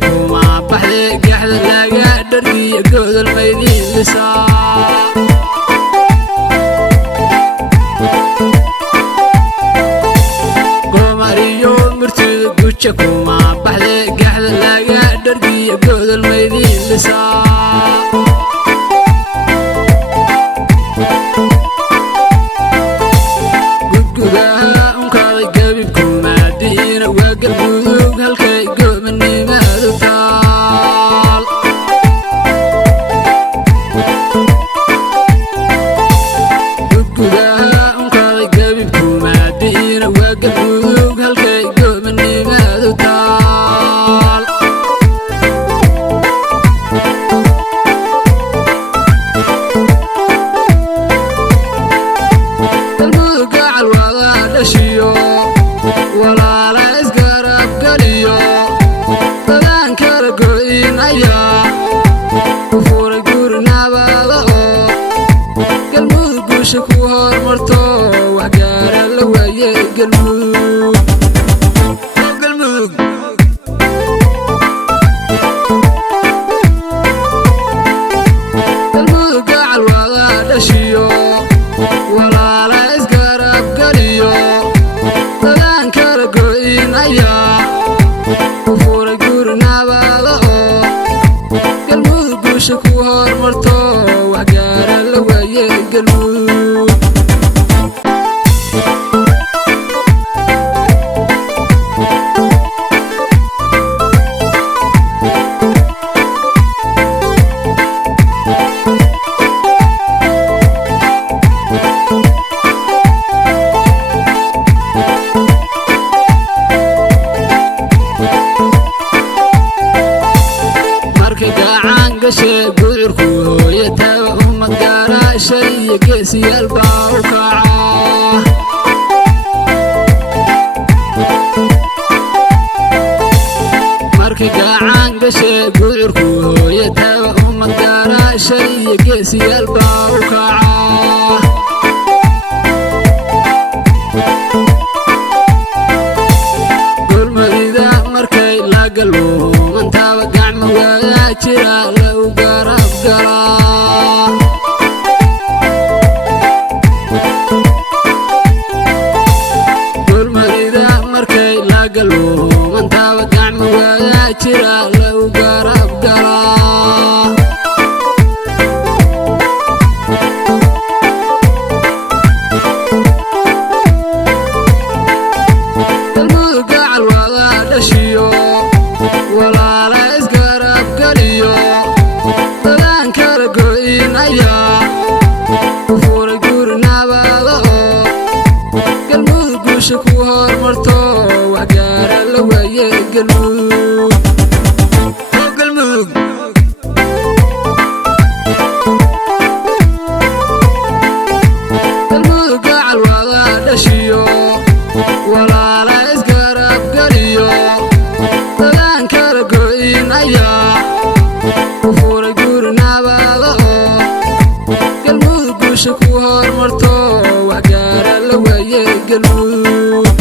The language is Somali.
kuma baxday gaxda laga dhargiyo godol maydin lisaa qomariyo murtida guja kuma baxday gaxda laga dhargiyo godol maydin lisaa gudgudaha unkaaday gabib kuma diina waa galmudug halkay goobanimaadu taal gudgudaha unkaaday gabib kuma diina waa galmudug halkay goobanimaadu taal galmudug gacal wada dhashiyo walaala isgarab galiyo dadaan kala go'in ayaa u furay guri nabaada oo galmudug guusha ku hormarto wax gaara la waaye galmudug galmudug gacal wada dhashiyo walaala isgarab galiyo dadaan kala go'in ayaa u furay guri nabaada oo galmudug guusha ku hormarto wax gaara la waaye galmudug gacan gashe gudurku hooyataaba ummad gaaraashay iyo geesiyaal baa u kaca markay gacan gashe gudurku hooyataaba ummad gaaraashay iyo geesiyaal baa u kaca golmadida markay la galmo mantaaba gacmo waayaa jira lagu garab galaa golmadida markay la galmo mantaaba gacmo waayaa jira lagu garab galaa galmudug gacal wada dhashiyo walaala isgarab galiyo dadaan kala go'in ayaa u furay guri nabaada oo galmudug guusha ku hormarto wax gaara la waaye galmudug galmudug gacal wada dhashiyo walaala isgarab galiyo dadaan kala go'in ayaa u furay guri nabaada oo galmudug guusha ku hormarto wax gaara la waaye galmudug